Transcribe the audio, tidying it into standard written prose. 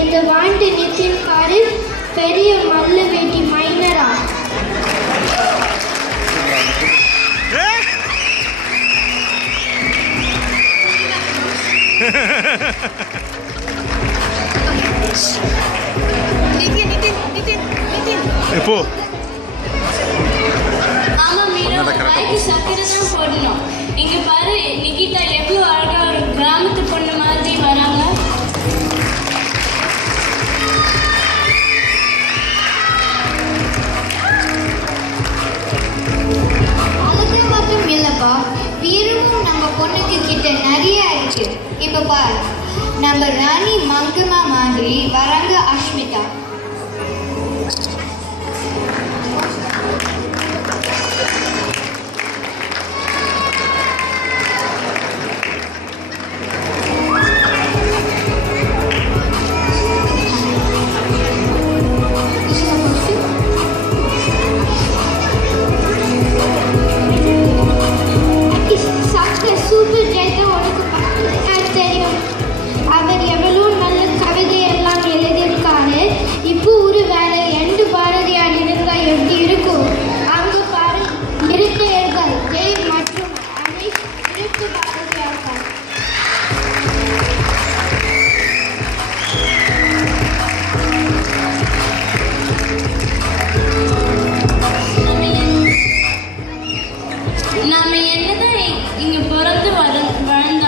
இந்த வாண்டு நித்தியக்காரு பெரிய மல்ல வேட்டி மைனரா. எப்போ ஆமா மீரா, வாய்க்கு சக்கரை தான் போடணும். இங்க பாரு நிகிதா எவ்வளவு அழகா ஒரு கிராமத்து பொண்ணு மாதிரி வராங்க. அழகு மட்டும் இல்லப்பா, வீரமும் நம்ம பொண்ணுக்கு கிட்ட நிறைய இருக்கு. இப்ப பாரு, நம்ம ராணி மங்கம்மா மாதிரி வராங்க அஷ்மிதா. சூப்பர் ஜெயத்தை உனக்கு தெரியும். அவர் எவ்வளோ நல்ல கவிதை எல்லாம் எழுதியிருக்காரு. இப்போ ஒரு வேலை எண்டு பாரதியார் இருந்தா எப்படி இருக்கும்? அங்க பாரு இருக்கையர்கள் ஜெய் மற்றும் அமிஷ் இருக்கு பாரதியார்கள். நாம என்னதான் இங்க பிறந்து வளர்ந்து